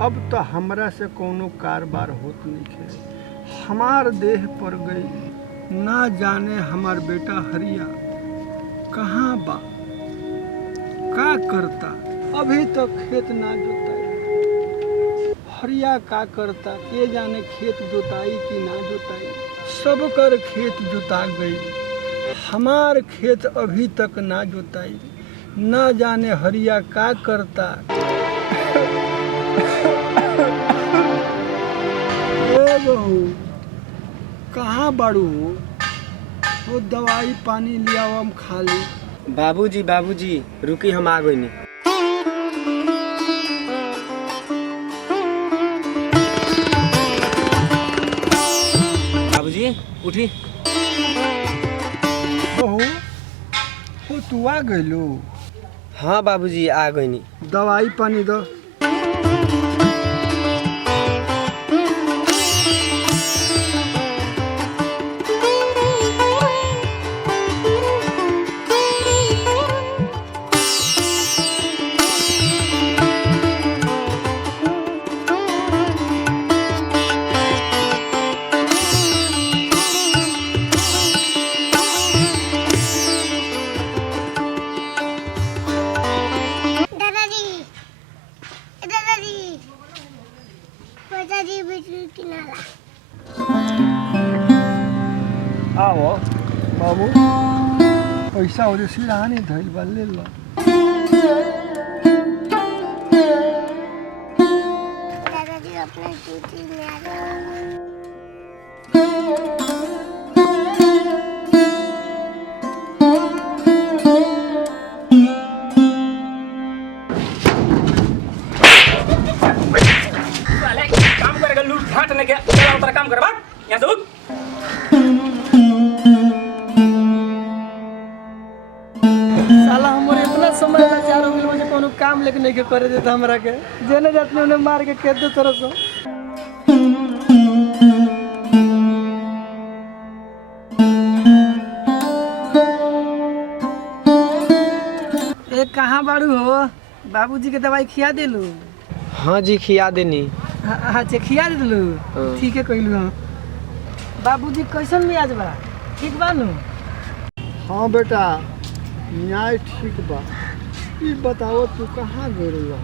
अब तो हमरा से कोनो कारोबार होत नहीं है। हमार देह पर गई, ना जाने हमार बेटा हरिया कहाँ बा, का करता। अभी तो खेत ना जोताई, हरिया का करता के जाने खेत जोताई कि ना जोताई। सब कर खेत जोता गई, हमार खेत अभी तक ना जोताई, ना जाने हरिया का करता। बहू कहाँ बाड़ू? वो दवाई पानी लिया हम खा ली। बाबूजी रुकी, हम आ गई। बाबूजी उठी। बहू वो तू आ गइलो? हाँ बाबूजी आ गई। दवाई पानी दो। आओ बाबू, पैसा हो सिरानी धैल बा, ले लो। दादाजी अपने ड्यूटी में आ गए। काम करेगा लूट फाट ने क्या तेरा उतर काम करवा यहाँ से उठ। साला हमारे इतना समय लाचार हो गइल मुझे कोनो काम लेके नहीं के करे देता हमरा के, जेने जातने उन्हें मार के खेत दे तरह से। ए कहाँ बाड़ू हो? बाबूजी के दवाई खिया देलू? हाँ जी खिया देनी। अच्छा खिया देलू, ठीक है कहलू। हाँ बाबूजी कैसन मियाज बा? ठीक बा नु? हाँ बेटा न्याय ठीक बा। ई बताओ तू कहाँ गए रहो?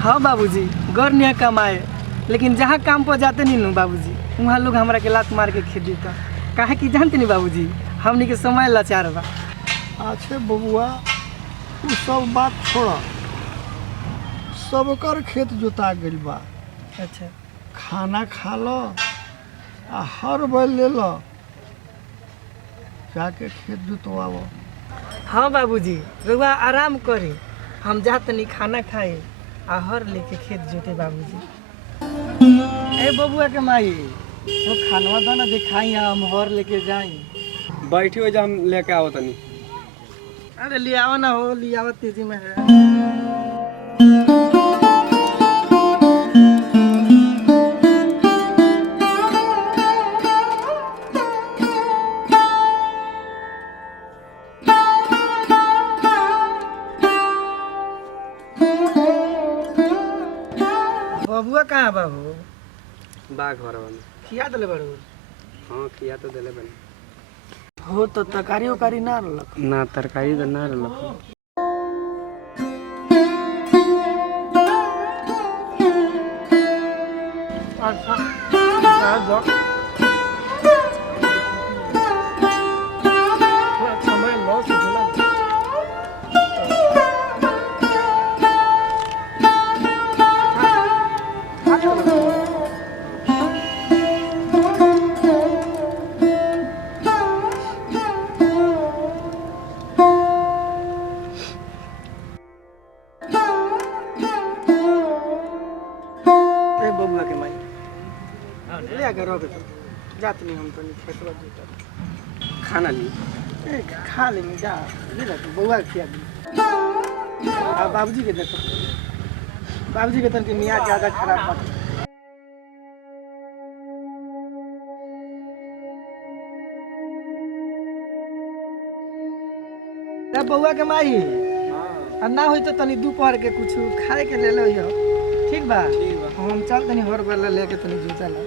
हाँ बाबूजी घर नहीं कमाए, लेकिन जहाँ काम पर जाते नहीं नु बाबूजी, वहाँ लोग हमरा के लात मार के खेत देता। काहे कि जानते नहीं बाबूजी, हमनी के समय लाचार बा। अच्छे बबुआ तू सब बात छोड़ा, सबकर खेत जोता गइल बा। अच्छा खाना खा लो आ हर बैल ले लो, जाके खेत जोतवाओ। हाँ बाबूजी रुआ आराम करे, हम जाते नहीं खाना खाए आ हर लेके खेत जोते बाबूजी। ए बबुआ के माई वो खानवा दाना दिखाई, हम हर लेके जाई। बैठी हो जा, हम लेके आओ तनी। अरे लियावा ना हो, लियावा तेजी में है। बबुआ कहाँ बाबू? बा घर वाले खिया दिले बाड़ू? हाँ खिया तो दिले बनी। हो तो तरकारी उकारी ना रहलक? ना तरकारी तो ना रहलक। अच्छा थोड़ा समय लॉस होला। बबुआ के माई ले आकर रख दो, जात नहीं हम तो नहीं खेतवा जोता। खाना ली खा लेंगे, जा ले जा बउआ खिया दी। आ बाबूजी के देखो, बाबूजी के तन के मियाँ ज्यादा खराब बात। तब बउआ के माई आ ना होई तो तनी दोपहर के कुछ खाए के ले लो यो। ठीक बा हम चल तनी हर वाला लेके तनी जूता ला।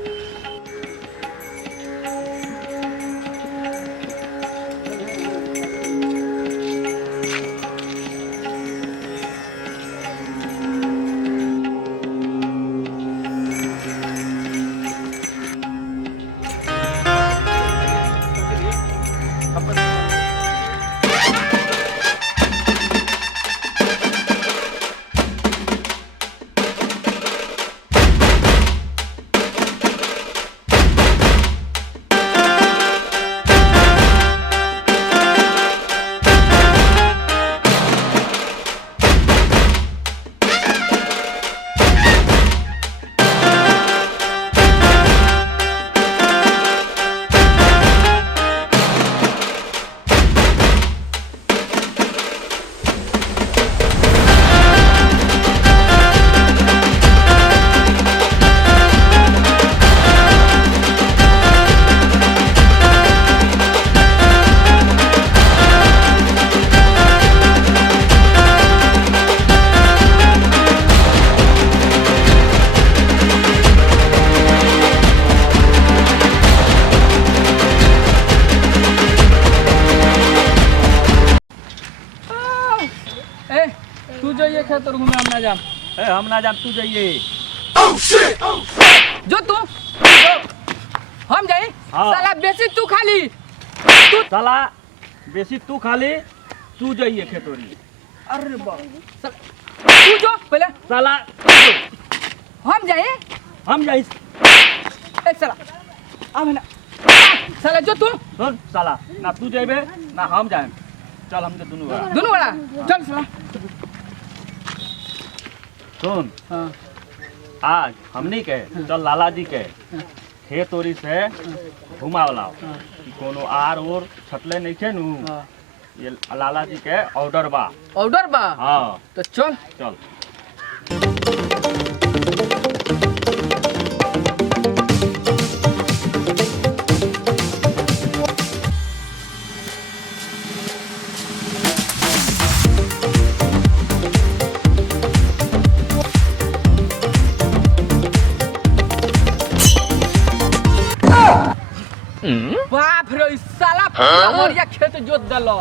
तू जाइए खेत और घूमे हम ना जाम। हम ना जाम, तू जाइए। जो तू हम जाई हाँ। साला बेसी तू खाली साला बेसी तू खाली, तू जाइए खेतोरी। अरे बाप तू जो पहले साला हम जाए हम जाई। ए साला अब ना साला जो तू सुन साला, ना तू जाइबे ना हम जाए। चल हमके दोनों बड़ा दोनों बड़ा चल साला। सुन, हाँ आज हमनी के चल लाला जी के खेत ओरी से घुमावला कि कोनो आर ओर छटले नहीं थे नु। ये लाला जी के ऑर्डर बा। ऑर्डर बा हाँ तो चल चल। बाप रे ई साला हरिया खेत जोत दलो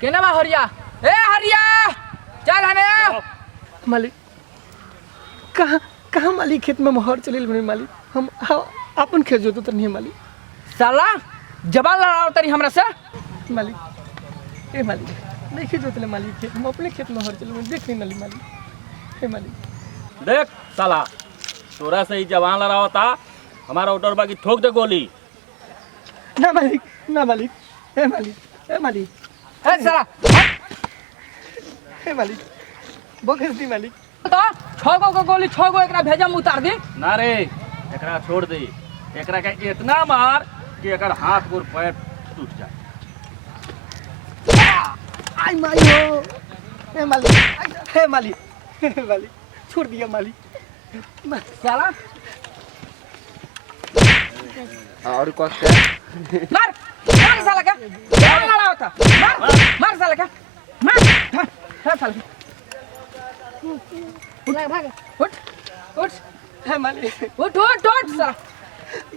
केना बा हरिया। ए हरिया चल हने मालिक कहाँ कहाँ मालिक खेत में मोहर चलिल बने मालिक। हम अपन खेत जोतो तो नहीं मालिक। साला जबान लड़ाओ तरी हमरा से। मालिक ए मालिक नहीं खेत जोतले मालिक खेत हम अपने खेत में हर चले देख नहीं मालिक। मालिक हे मालिक देख साला, तोरा से ही जवान लड़ावता, हमारा ऑर्डर बा कि ठोक दे गोली। ना मालिक ना मालिक हे मालिक हे मालिक ए साला हे मालिक बकस दी मालिक। तो 6 गो गोली 6 गो एकरा भेजा में उतार दी। ना रे, एकरा छोड़ दे। एकरा के इतना मार कि एकर हाथ और पैर टूट जाए। आई माई हो हे मालिक हे मालिक हे मालिक छोड़ दिया मालिक। साला और कौन मार मार साला का जबान लड़ाओ था। मार मार साला का मार मार साला भाग उठ उठ हे मालिक उठ उठ उठ साला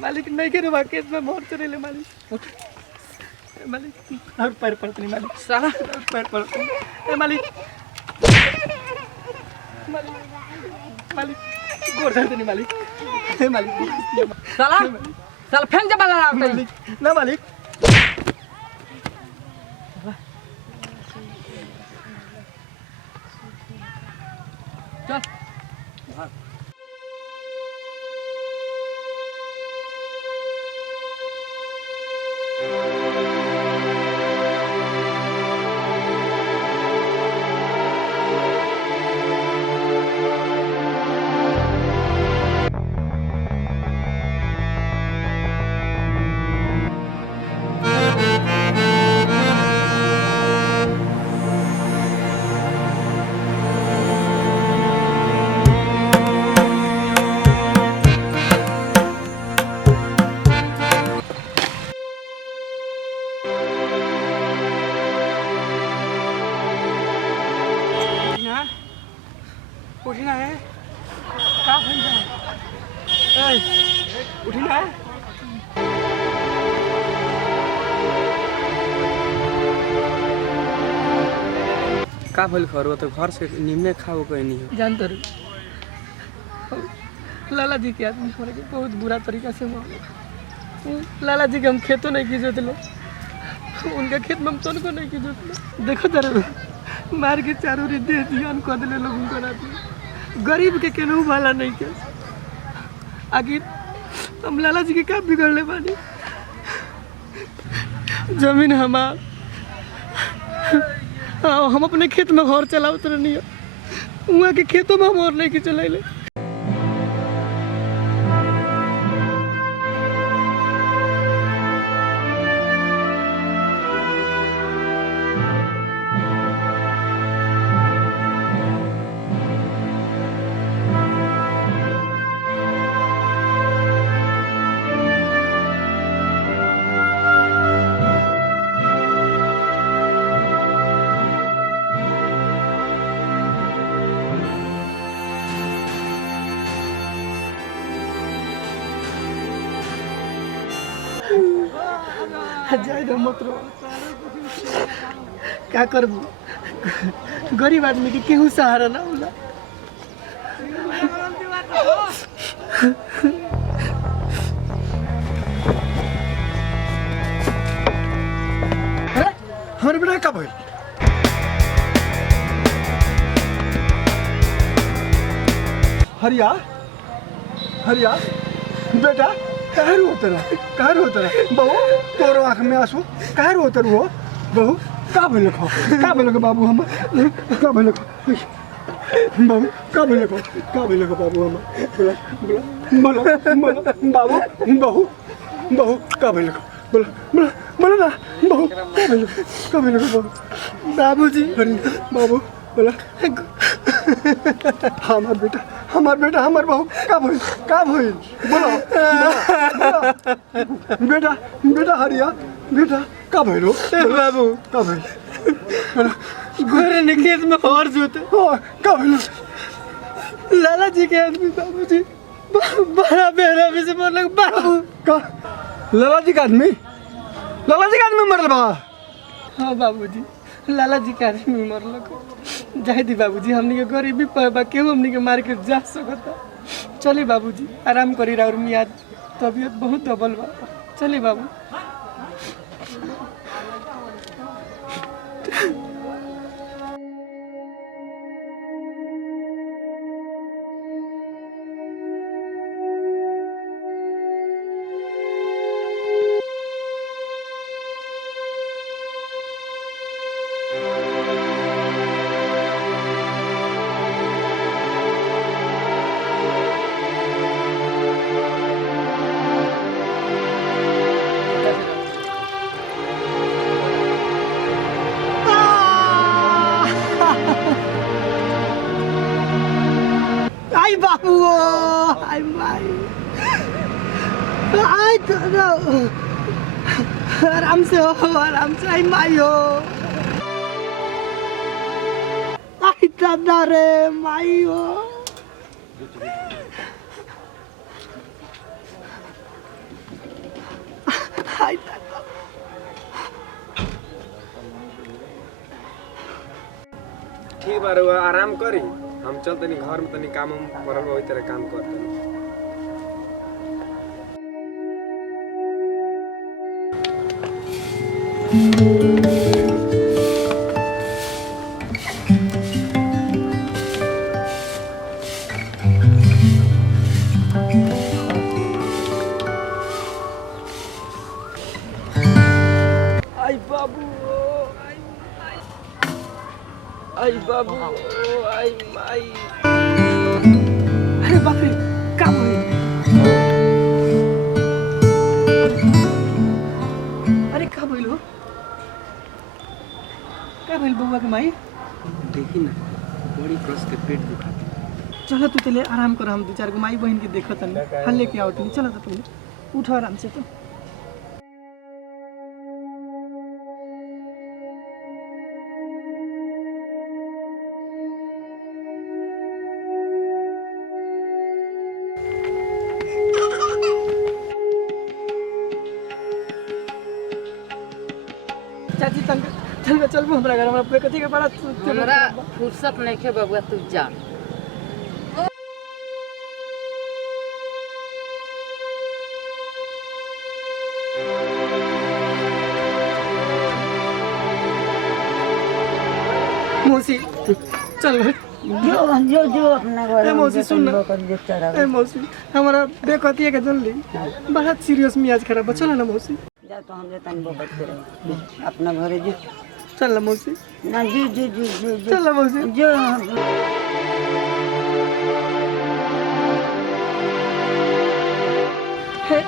मालिक नहीं के रुआ खेत में मोहर चले मालिक। उठ हे मालिक और पैर पड़ते नहीं मालिक। साला और पैर पड़ते हे मालिक मालिक मालिक गोर धरते नहीं मालिक। हे मालिक साला साला फेंक जबान लड़ाओ तरी। मालिक ना मालिक चल भइल खरो तो घर से निम्ने खाओ कहीं नहीं हो जानते रहो लाला जी के आदमी हमारे के बहुत बुरा तरीका से मारे। लाला जी के हम खेतों नहीं की जोतले, उनका खेत में हम तुमको नहीं की जोतले। देखो जरा मार के चारों री दे जियान कर दिले लोग उनको रात गरीब के केनहू वाला नहीं के। आखिर हम लाला जी के क्या बिगड़ले बानी? जमीन हमार, हम अपने खेत में हर चलावत रहनी है, वहाँ के खेतों में हम और नहीं की चलाइले। जाए दो मत रो, क्या करबू? गरीब आदमी के केहू सहारा ना होला। हमारे बेटा कब है? हरिया हरिया बेटा कहाँ रो तेरा? कहाँ रो तेरा? बहू तोरो आँख में आंसू कहाँ रो तेरू हो? बहू का भइल खो? का भइल खो बाबू हम? का भइल खो? बाबू का भइल खो? का भइल खो बाबू हम? बोला बोला बोला बाबू बहू बहू का भइल खो? बोला बोला बोला ना बहू का भइल खो बाबू? बाबूजी बाबू बोला हमार बेटा हमार बहू का भइल बोलो बेटा बेटा हरिया बेटा का भइल हो बाबू? का भइल घरे ने खेत में हर जोते का भइल? लाला जी के आदमी बाबूजी बड़ा बेहरामी से मरलक बाबू। का लाला जी का आदमी मरल बा? हाँ बाबूजी लाला जी के आदमी मरलक। जाए दी बाबूजी, हमनी के गरीबी पर केहू हमनी के मार के जा सकता। चली बाबूजी आराम करी और मियाँ तबीयत बहुत दबल बा। चली बाबू। आई बाबू आई माई आई तो आराम से हो आई माई हो। आई दादा रे माई हो। आई दादा ठीक बा रउआ आराम करी, हम चल तनी घर में तनी काम करल वही तरह काम करते। आई बाबू आई बाबू आई माई। अरे बाप रे का भइल? अरे का भइल हो? का भइल बउआ के माई? देखी ना बड़ी कस के पेट दुखा। चलो तू चले आराम कर, हम दो चार गो माई बहन के देखो तनी हल लेके आओ तुम। चलो तो पहले उठो आराम से। तो चाची चल चल हमरा घर हमरा बेकती के बड़ा हमरा फुर्सत नहीं खे बबुआ तू जा। मौसी चल घर जो जो अपना घर ए मौसी सुन ना ए मौसी हमारा बेकती के जल्दी बड़ा सीरियस मियाज खराब बा चल ना मौसी जा तो हम जतन बबत करे अपना घरे जो चल ना मौसी ना जो चल ना मौसी जो हे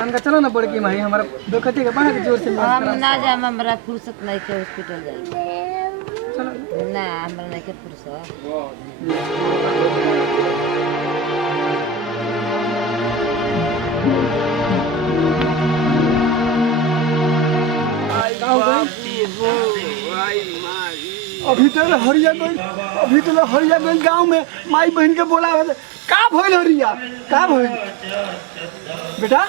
हमका चलो ना बड़की माई हमारा बेकती के बड़ा जोर से मियाज हम खराब ना जा हमरा फुर्सत नहीं खे हॉस्पिटल जाए चलो ना हमरा नहीं खे फुर्सत। अभी तक हरिया गई गांव में माई बहन के बोला का भइल हरिया का भइल बेटा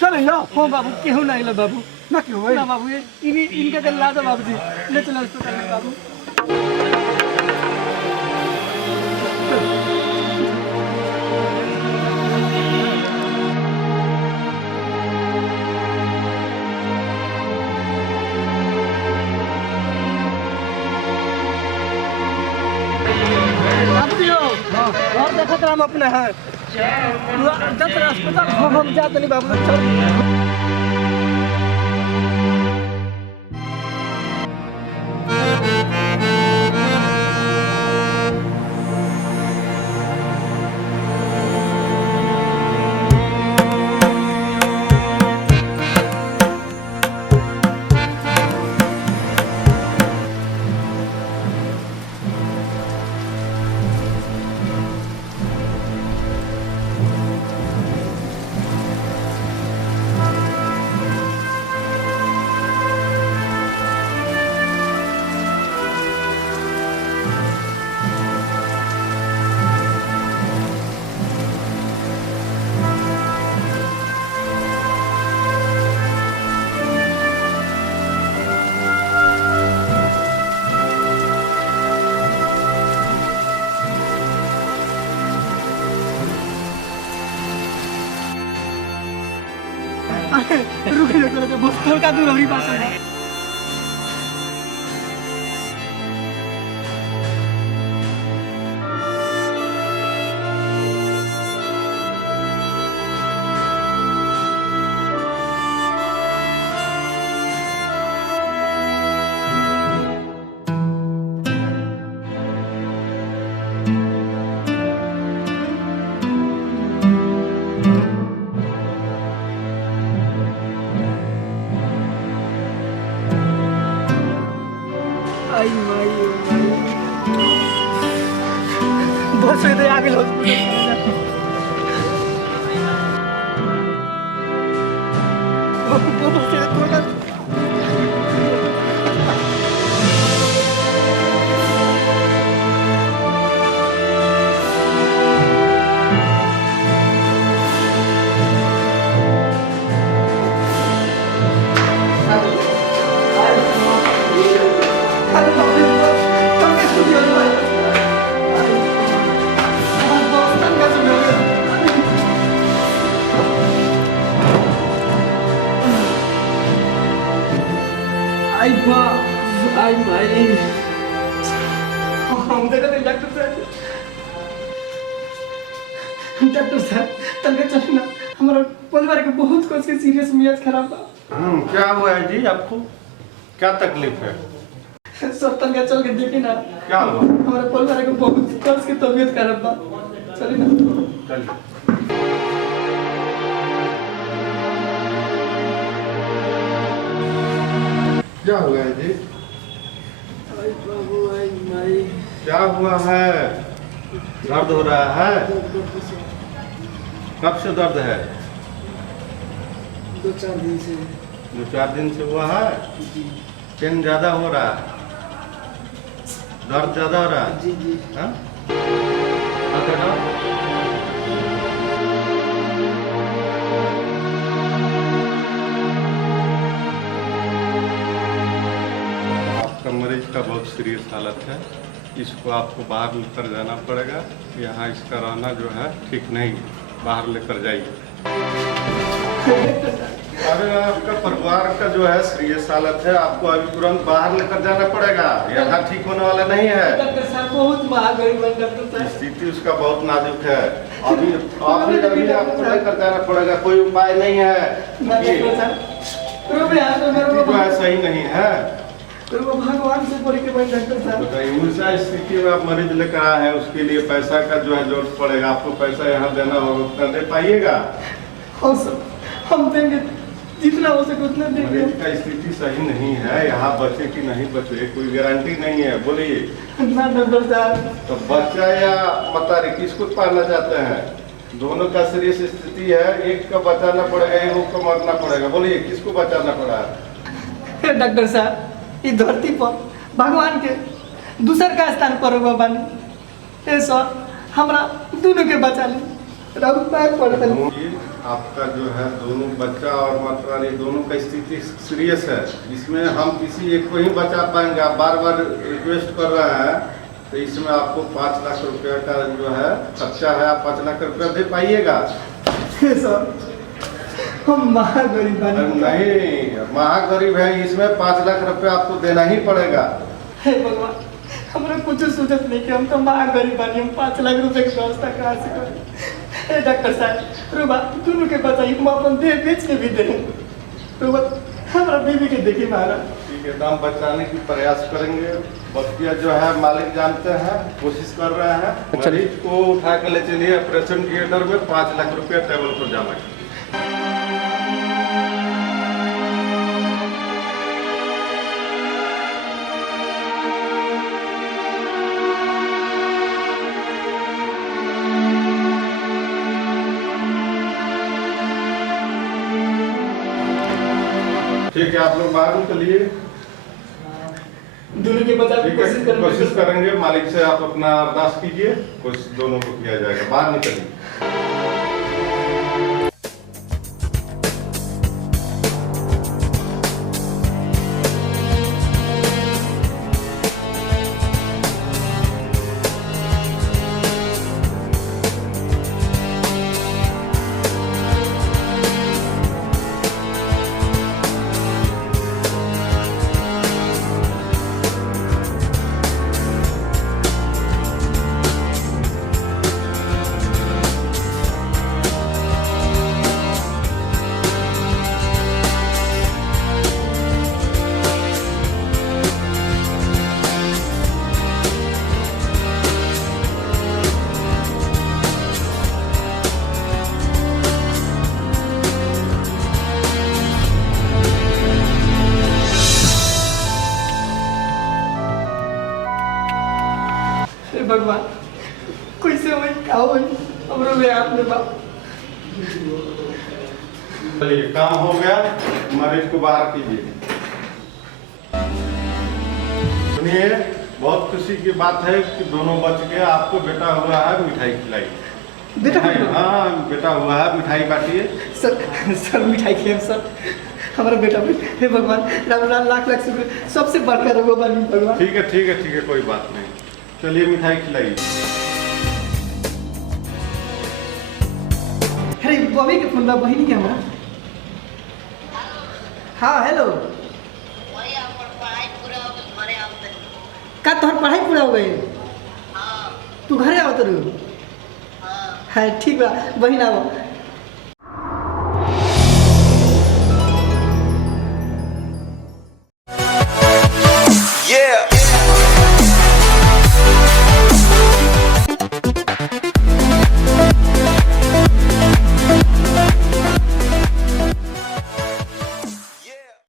चल लो हो बाबू केहू नहीं लो बाबू ना क्यों होई ना बाबू ये इनके चल ला दो बाबूजी ले चलो अस्पताल में बाबू और देखत हम अपने हैं जब अस्पताल हम जाते नहीं बाबू चल रुक बस थोड़ा दूर हमारी पास है आई माई बस इधर आगे लो आई बा आई माई हम देखते हैं डॉक्टर साहब तनके चलना हमारा परिवार के बहुत कुछ के सीरियस मियाज खराब बा। क्या हुआ है जी आपको? क्या तकलीफ है? सब तनके चल के देखी ना क्या हुआ? हमारे परिवार के बहुत कुछ की तबीयत खराब बा चलिए ना चलिए। क्या हुआ है जी? आई बाबू आई माई क्या हुआ है? दर्द हो रहा है? कब से दर्द है? 2-4 दिन से 2-4 दिन से हुआ है? पेन ज्यादा हो रहा है? दर्द ज्यादा हो रहा है? जी जी हाँ? हाथ हटाओ। सीरियस हालत है, इसको आपको बाहर लेकर जाना पड़ेगा। यहाँ इसका रहना जो है ठीक नहीं, बाहर लेकर जाइए। अरे आपका परिवार का जो है सीरियस हालत है, आपको अभी तुरंत बाहर लेकर जाना पड़ेगा, यहाँ ठीक होने वाला नहीं है। डॉक्टर साहब बहुत महागरीब है डॉक्टर साहब। स्थिति उसका बहुत नाजुक है, अभी आपको लेकर जाना पड़ेगा, कोई उपाय नहीं है। डॉक्टर साहब रुपये हाथ में मेरे को जो है सही नहीं है। भगवान से बोल के भाई डॉक्टर साहब बताइए, उस स्थिति में आप मरीज लेकर आए हैं, उसके लिए पैसा का जो है जरूरत पड़ेगा, आपको पैसा यहाँ देना होगा, उतना दे पाइएगा? और सब हम देंगे, जितना हो सके उतना देंगे। मरीज का स्थिति सही नहीं है, यहाँ बचे कि नहीं बचे कोई गारंटी नहीं है, बोलिए। ना डॉक्टर साहब तो बच्चा या मतारी किसको पालना चाहते हैं? दोनों का सीरियस स्थिति है, एक का बचाना पड़ेगा, एक को मरना पड़ेगा, बोलिए किसको बचाना पड़ा? डॉक्टर साहब इस धरती पर भगवान के दूसर का स्थान पर होगा बानी, ए सर हमरा दोनों के बचा ले, आपका जो है दोनों बच्चा और मतवारी दोनों का स्थिति सीरियस है, इसमें हम किसी एक को ही बचा पाएंगे। आप बार बार रिक्वेस्ट कर रहे हैं, तो इसमें आपको 5 लाख रुपया का जो है खर्चा है, आप 5 लाख रुपया दे पाइएगा? सर हम महागरीब नहीं, महागरीब है, इसमें 5 लाख रुपया आपको देना ही पड़ेगा। हे भगवान हमरा कुछ सूझत नहीं कि हम तो महागरीब बानी, हम 5 लाख रुपए की व्यवस्था कहाँ से करें? हे डॉक्टर साहब रुबा दोनों के बताइए, हम अपन देह बेच के भी दें, रुबा हमारा बीवी के देखिए महाराज। ठीक है, दाम बचाने की प्रयास करेंगे, बकिया जो है मालिक जानते हैं, कोशिश कर रहे हैं। मरीज को उठा के ले चलिए ऑपरेशन थिएटर में, 5 लाख रुपया टेबल पर जमा कीजिए। ठीक है, आप लोग बाहर निकलिए, दोनों के बचाने की कोशिश करेंगे। मालिक से आप अपना अरदास कीजिए, कोशिश दोनों को किया जाएगा। बाहर निकलिए। भगवान कैसे हुई क्या हुई हमरो में आपने बाप। चलिए, काम हो गया, मरीज को बाहर कीजिए। सुनिए, बहुत खुशी की बात है कि दोनों बच गए, आपको बेटा हुआ है, मिठाई खिलाई। बेटा हाँ, बेटा हुआ है, मिठाई बांटिए। सर मिठाई खिलाए सर, हमारा बेटा भी। हे भगवान राम राम लाख लाख शुक्र, सबसे बढ़कर रहो बानी भगवान। ठीक है ठीक है ठीक है, कोई बात नहीं। चलिए मिठाई खिलाइए। अरे बॉबी के फोन बा, बहिनी के हमारा। हाँ हेलो, का तोहर पढ़ाई पूरा हो गई? तू घरे आओ तो। हाँ ठीक बा बहिन आओ।